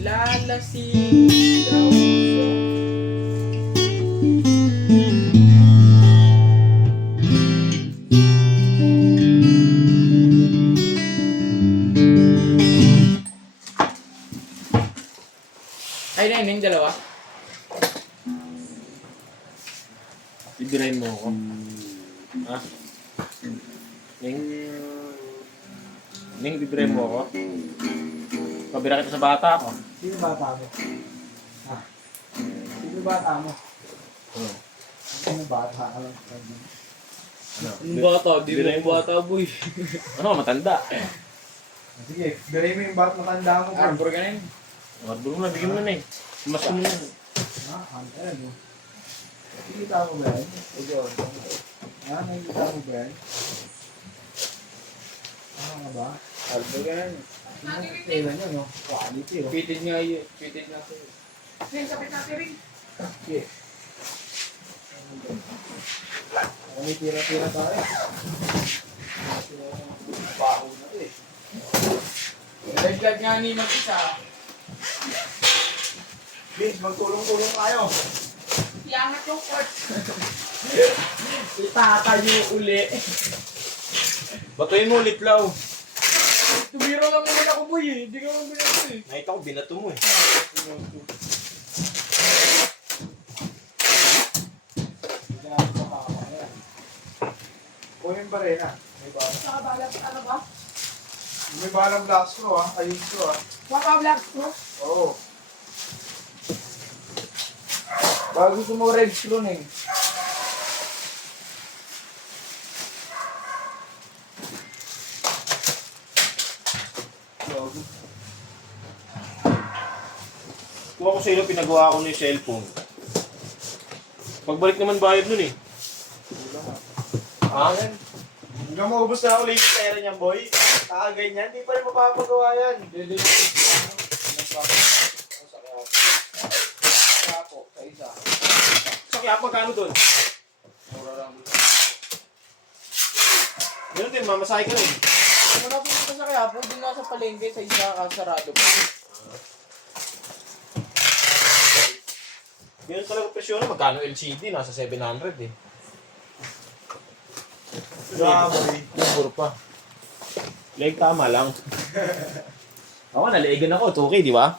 Naglalasing daw siya. Ay, na yung dalawa. Bibirahin mo ako. Ha? Ning, bibirahin mo ako. Pabira kita sa bata ako. Sino bata mo? Ha? Sino bata mo? Ano? Sino bata ka lang? Ano? Yung bata, di mo yung bata, boy. Ano? Matanda. Sige, galing mo yung bata matanda mo. Arbor ka na yun. Arbor mo na, bigyan mo na eh. Mas mo na. Ha? Ano mo? Nakikita mo ba yan? Ha? Nakikita mo ba yan? Ano nga ba? Arbor ka na yun. Kailan nyo, no? Quality, oh. Fitted nga yun. Fitted nga sa'yo. Okay. May tira-tira tayo. Baho na to eh. Laglag nga ni mag-isa. Vince, magtulong-tulong tayo. Iangat yung court. Itatayo uli. Batuin mo ulit, Lau. Tumiro lang naman ako, boy eh. Hindi ka man binato eh. Nakita ko, binato mo eh. Kunin pa rin ah. May balang. Nakabalag, ano ba? May balang black screw ah. Ayun screw ah. Maka-black screw? Oo. Bago gusto mo red screw na eh. Kuha ko sa ilo, pinagawa ko na yung cellphone. Pagbalik naman bayad nun eh. Ha? Hanggang maubos na ulit yung pera niyan, boy. Ganyan, di pa rin mapapagawa yan. Dede. Kaya po, sa isa. Sa kaya magkano doon? Mura lang. Ganun din, mamasahe ka rin. Kung wala pumunta sa kaya po, din nasa palengke sa isa kasarado pa. Ganun talaga presyo na, magkano LCD? Nasa 700 eh. Grabe. Puro pa. Leg tama lang. Ako, naliigan ako, 2K, di ba?